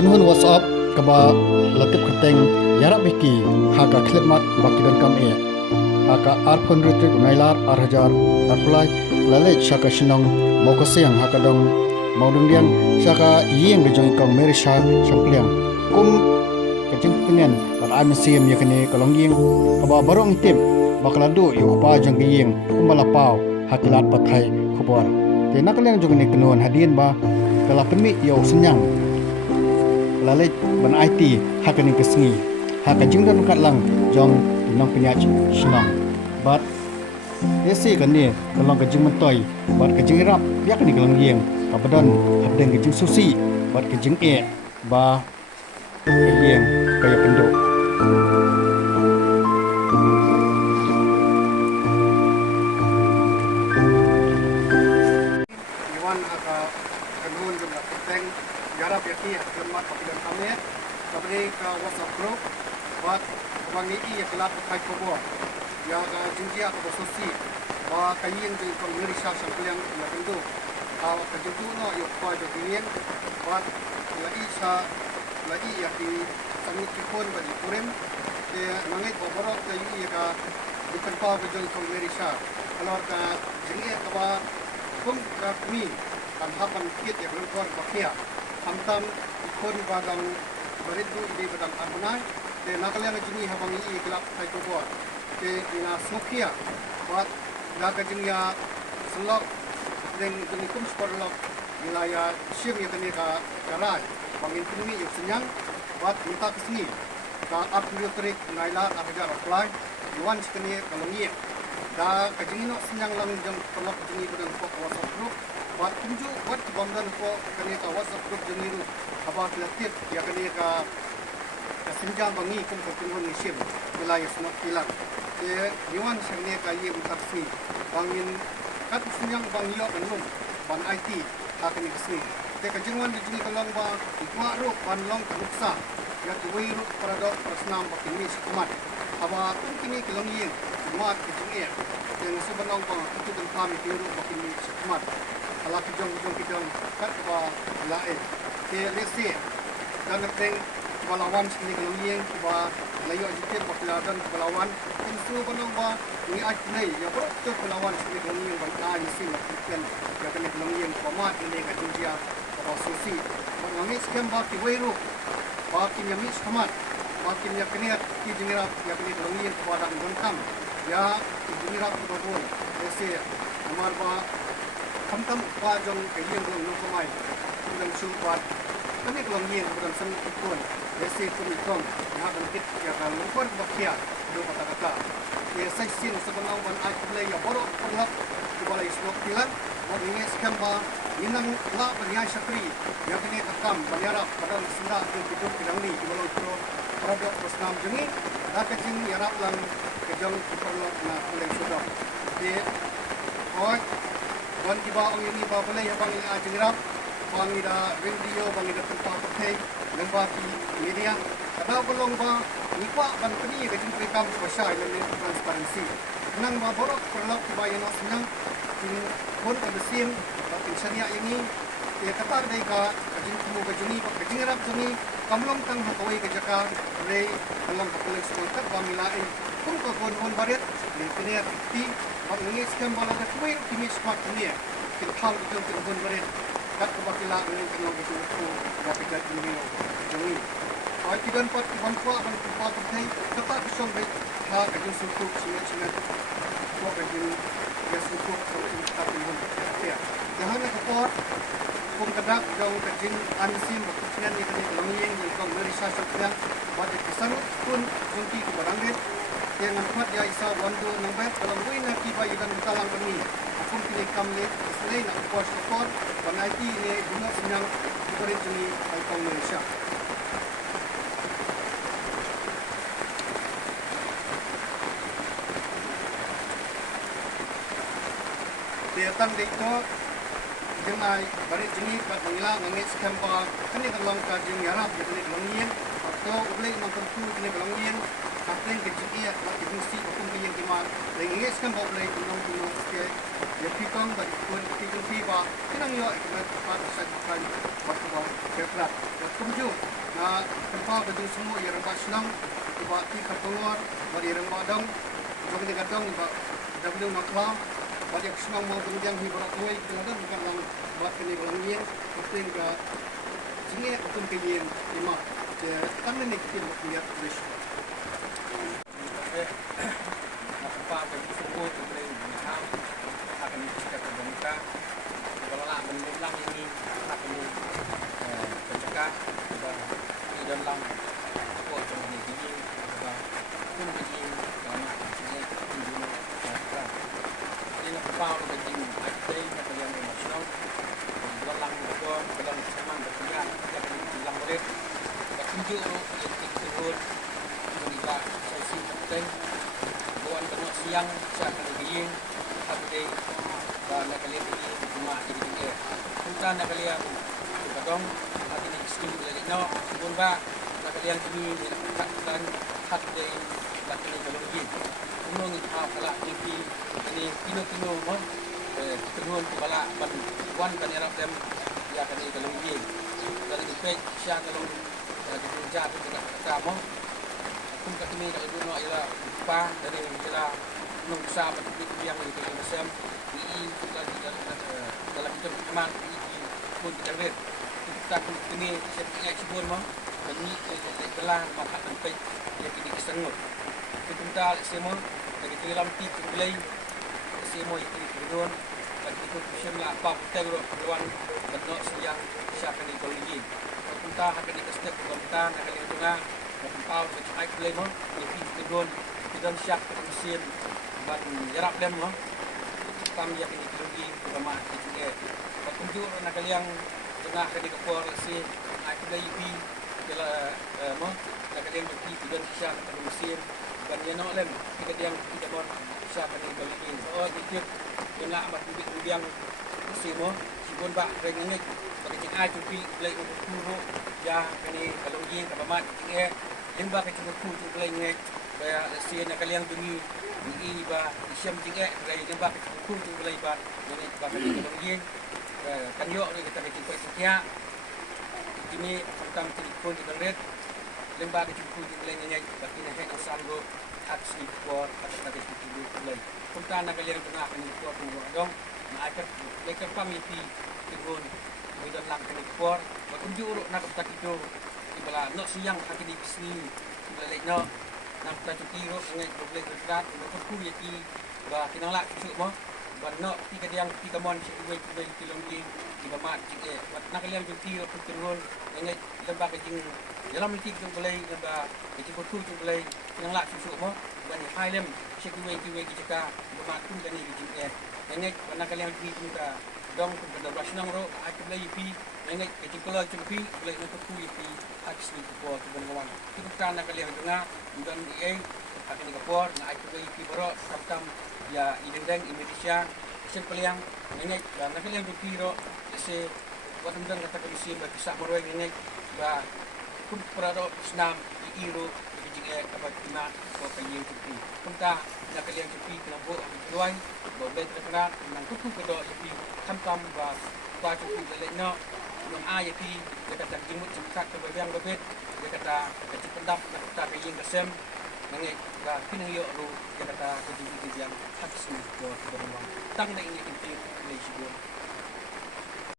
Kunhun WhatsApp kaba latip keteng Iarap biki haga khyllipmat baki donkam haka arpon rutrik nailar arhajar arpulai Leit shaka shinong mokoseng haka dong maudungdian shaka yeng rejong ikong Merrisha Shangpliang kum pyntngen bar amisiam yakni kalongying kaba barong tip bakaladu yukpa jang yeng kumalapau hakilat pathai khobor te nakaleng jong ni kunun hadin ba kalapmi yo senyang Leit ban IT hakani kesngi haka jingdan katlang jong nong penyaj shinong bat esi kani kalong kejing mentoy bat kejing Iarap yakni kalong yeng kabadan habden kejing susi bat kejing ba kejing kaya penduk Iwan haka kanun jong keteng Iarap yaki khyllipmat pakidan kami kabri ka WhatsApp group bat wangi ya kelap pakai kobo ya ka jinjia ko sosi ba kayin de ko Merrisha Shangpliang ya kendo ka jutu no yo pa jo kien bat lai ya ki sami ki kon ba di purim ke mangai boborok ka yi ka bukan pa ko jo ko Merrisha kalor ka jinjia ka ba kum ka mi kan hapan kit ya kon ba kia hamtam kon badang baridu di badang arnai de nakalian jini habang i kelap kai ko bo de ina sokia bat daga jinia selok deng deni kum sporlok wilayah sim ya tani ka karai bangin pumi yuk senyang bat minta kesini ka apilutrik naila arja apply yuan sekeni kalongi da kajini no senyang lang jang pelok jini badang ko WhatsApp group bat tunju bat bangdan ko kani ka WhatsApp group jini ru haba kreatif ya kani ka Sinjang bangi kum kunhun isim wilayah senok kilang ke yuan sangne kayi mutaksi bangin kat sinjang bangyo benum ban IT hakani kesni ke kajingwan di jini kalong ba ikwa ru ban long ruksa ya tuwi ru paradok prasnam bakini sikumat aba kini kalong yin mat kejinge yang sebenong ba itu dan kami tiru bakini sikumat ala kijong kat ba lae ke lesi dan teng balawan sini kalau yang ba layu ajikir bakladan balawan insu banong ba ni ajnai ya bro tu balawan sini kalau yang ba isi makikan ya kena kalau yang pamat ini ka jinjia ba susi bangi skem ba ki weiru ba ki nyami skamat ba ki ya kena ki jingira ya kena kalau yang ba dang donkam ya jingira ko bon ese amar ba kamtam ba jong kayeng lo kamai kulang subat kami kalau yang bukan sen ikon ese kumikong ya bangkit ya kalau luar bakia do kata-kata ya seksin sebenarnya ban play ya borok perlap di balai slok kilan bon ini skamba inang la banya syakri ya kini takam Iarap padang senda di hidup kidang ni di balai pro produk prosnam jengi da kecing Iarap lang kejong perlap na play sudah di oi bon kiba ong ini ba boleh ya bang Iarap bangida video bangida tempat pakai lembaki media kada bolong ba nikwa ban kini ke jin rekam pasha ile transparency nang ba borok perlok bayan osnang tin bon kabesin tin syariah ini ya kata dai ka jin kumu ke juni ba jin rap juni kamlong tang hatoi ke jaka re kalong kapuleng skol kat ba milain kum ko kon baret ni kini ti ba ngi skam bala ka kuwi kini spak ni tin khang jong tin bon baret kat kebakila dengan kalong itu ba pikat ni juni Kidan pat kiban kwa ban pa pathai kata kisong bai ha kajin suku sina ko kajin ya suku ko ta pun ya jahan ka pot kum kadak jong kajin ansim baktian ni kani longiyeng ni ko Merrisha Shangpliang bade kisan pun junti ko barangret yang empat ya isa bandu nambah kalau buin na kiba idan talang kami akum kini kamle selain nak pos support banai ni guna senyang kurit ni ai kong Merrisha Tiatan dito jenai bari jeni ka bangila ngangit skempa kani kalong ka jeng Iarap kini kalongien atau ublei mangkentu kini kalongien ateng ke jikia la ibusi hukum kini kimat lengi skempa ublei kunong kunong ke ya pikong bari kun pikong piba kinang yo ikat pat sa kan waktu ba keplat kumju tempat baju semua yang rembat senang, iba ti kertolor, bagi rembat dong, jom ni kadang iba W nakla, bagi senang mau kemudian hiburan tuai kadang bukan lang buat kini belangin, penting ke sini betul keyin lima, kami ni kita lihat tulis. Apa bagi semua boleh mengham akan kita terbuka kalau nak mengulang ini akan pencegah di dalam kota ini begini pun begini lama ini dulu ini nak power begini ada yang yang nasional dalam kota dalam zaman berjalan yang dalam murid tunjuk turun kita sesi penting buat penuh siang saya akan begini update dan nak kalian ini cuma ini kita nak kalian kadang hati ni skill dari no pun ba nak kalian ini dan hat day nak kalian kalau begini umum kalau ini kino mo tenun bala ban wan kan Iarap dem ya kan kalau begini dari efek siang kalau dikerja dengan kamu pun kat sini kalau dulu ialah pa dari ialah nung sa betul yang itu macam ini dalam hidup teman pun kita lihat kita pun ini sebenarnya cibun mah ini telah maka sampai yang kita kesengut kita semua dari dalam titik mulai semua itu turun dan itu semua apa kita keluar betul siang siapa ni kalau ini kita akan dikasih kita akan ditengah pau bercakap boleh mo ini turun kita siap mesin ban Iarap dem mo kami yang ini lagi pertama ini tunjuk nak kalian tengah kali kapal si aku dah ipi bila mo nak kalian pergi turun siap mesin ban yang lem kita yang kita mon siap ni kali ini oh dikit tengah amat biang mesin mo sibun bak dengan bagi cakap cuci boleh untuk turu ya kini kalau gini kapamat ini limba ke cukup tu boleh ngek saya sia nak kalian bunyi ini ba siam tinggal dari limba ke cukup tu boleh ba ini ba kali kalau gini kan yo ni kita cukup sekian ini tentang telefon di red limba ke cukup tu boleh ngek bagi nak nak sanggup hak sipor atau nak cukup boleh kita nak kalian tengah ni kuat tu dong nak akan mereka pamiti turun kita lang kini kuat tunjuk nak kita itu ibala no siang hati di sini balik no nak kita cuci ro dengan boleh berat untuk ku yaki ba kinala cuci mo ban no tiga yang tiga mon cuci cuci kilong di bamat cuci nak kalian cuci ro turun dengan lembah kecing dalam titik tu boleh lembah kecing ku cuci boleh kinala cuci mo ban hai lem cuci kita bamat tu dan ni cuci dengan nak kalian cuci kita dong pada rasnang ro aku boleh pi dengan kecing kalau cuci boleh untuk ku pi aksi kuat dengan kita nak kalian dengar dan dia akan dikapor nak aku boleh pi berok samtam ya idendeng Merrisha Shangpliang dengan nak kalian pi ro se buat tentang kata komisi berkisah meroi dengan ba pun produk senam iro kecing apa kena ko kayu cuci kita nak kalian cuci kelompok keluar boleh terkenal dengan kuku kedok pi samtam ba ba cuci balik no nung ayat ni dia kata jimut cekat ke bagian berbeda dia kata kecil pendap nak kita kaying kesem nangik ba pinang yo ru dia kata kejiji yang hak semua buat tang dah ini inti Malaysia